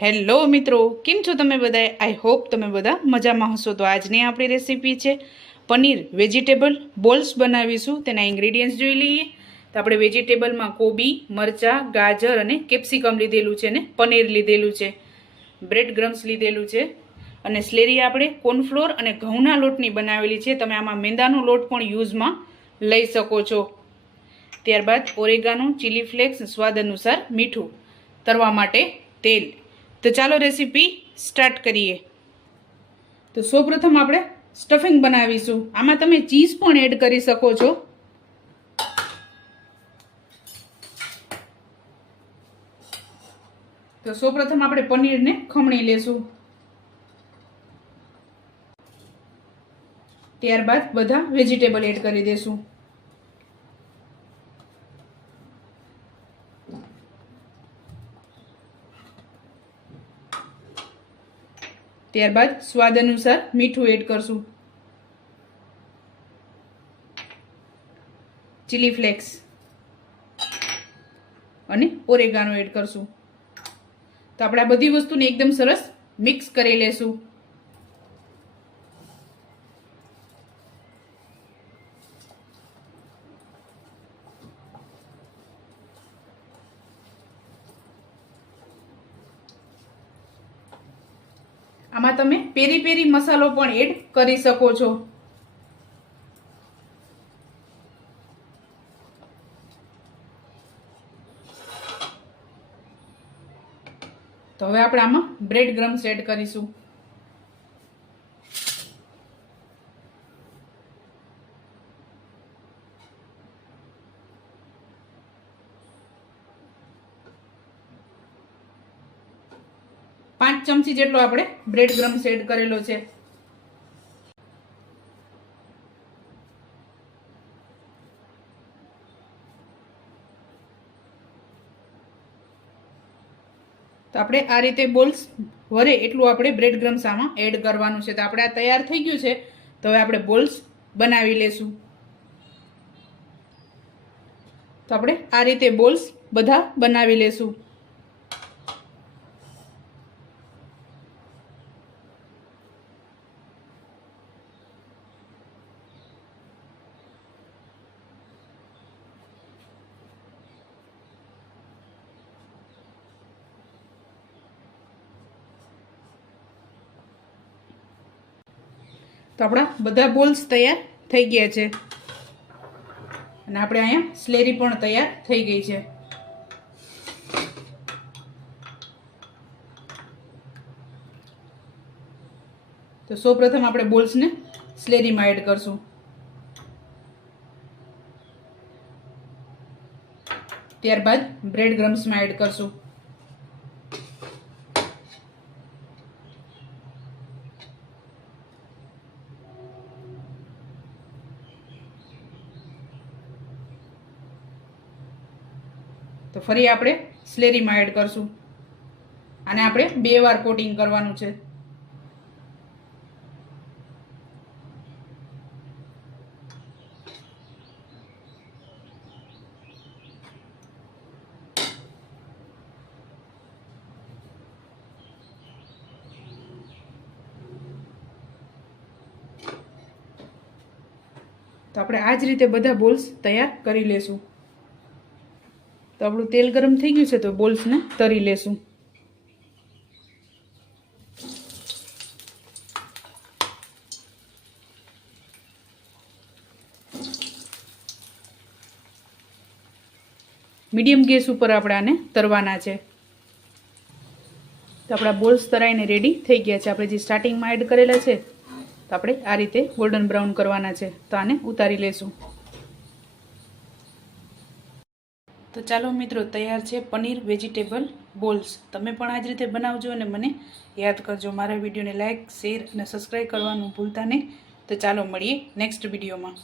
Hello મિત્રો, કેમ છો તમે બધા? આઈ હોપ તમે બધા મજામાં હશો. તો આજની આપણી રેસીપી છે પનીર વેજીટેબલ બોલ્સ બનાવીશું. તેના ઇન્ગ્રેડિયન્ટ્સ જોઈ લઈએ. તો આપણે વેજીટેબલમાં કોબી, મરચાં, ગાજર અને કેપ્સિકમ લીધેલું છે ને પનીર લીધેલું છે, બ્રેડ ક્રમ્સ લીધેલું છે અને સ્લેરી આપણે કોર્નફ્લોર અને ઘઉંના લોટની બનાવેલી છે. તમે આમાં મેંદાનો લોટ પણ યુઝમાં લઈ શકો છો. ત્યારબાદ ઓરેગાનો, ચીલી ફ્લેક્સ, સ્વાદ અનુસાર મીઠું, તળવા માટે તેલ. તો ચાલો રેસીપી સ્ટાર્ટ કરીએ. તો સૌપ્રથમ આપણે સ્ટફિંગ બનાવીશું. આમાં તમે ચીઝ પણ એડ કરી શકો છો. તો સૌપ્રથમ આપણે પનીરને ખમણી લેશું. ત્યારબાદ બધા વેજીટેબલ એડ કરી દેશું. ત્યારબાદ સ્વાદ અનુસાર મીઠું એડ કરશું, ચીલી ફ્લેક્સ અને ઓરેગાનો એડ કરશું. તો આપણે આ બધી વસ્તુને એકદમ સરસ મિક્સ કરી લેશું. આમાં તમે પેરી પેરી મસાલો પણ એડ કરી શકો છો. તો હવે આપણે આમાં બ્રેડ ક્રમ્સ એડ કરીશું. પાંચ ચમચી જેટલો આપણે બ્રેડ ક્રમ્સ એડ કરેલો છે. તો આપણે આ રીતે બોલ્સ વરે એટલું આપણે બ્રેડ ક્રમ્સ આમાં એડ કરવાનું છે. તો આપણે આ તૈયાર થઈ ગયું છે. તો હવે આપણે બોલ્સ બનાવી લેશું. તો આપણે આ રીતે બોલ્સ બધા બનાવી લેશું. તો આપણા બધા બોલ્સ તૈયાર થઈ ગયા છે અને આપણે અહીંયા સ્લેરી પણ તૈયાર થઈ ગઈ છે. તો સૌપ્રથમ આપણે બોલ્સને સ્લેરીમાં એડ કરશું. ત્યારબાદ બ્રેડ ક્રમ્સમાં એડ કરશું. તો ફરી આપણે સ્લેરીમાં એડ કરશું. આને આપણે 2 વાર કોટિંગ કરવાનું છે. તો આપણે આ જ રીતે બધા બોલ્સ તૈયાર કરી લેશું. તો આપણું તેલ ગરમ થઈ ગયું છે. તો બોલ્સને તળી લેશું. મીડિયમ ગેસ ઉપર આપણે આને તળવાના છે. તો આપણા બોલ્સ તળાઈને રેડી થઈ ગયા છે. આપણે જે સ્ટાર્ટિંગમાં એડ કરેલા છે તો આપણે આ રીતે ગોલ્ડન બ્રાઉન કરવાના છે. તો આને ઉતારી લેશું. તો ચાલો મિત્રો, તૈયાર છે પનીર વેજીટેબલ બોલ્સ. તમે પણ આ જ રીતે બનાવજો અને મને યાદ કરજો. મારા વિડીયોને લાઇક, શેર અને સબસ્ક્રાઈબ કરવાનું ભૂલતા નહીં. તો ચાલો મળીએ નેક્સ્ટ વિડીયોમાં.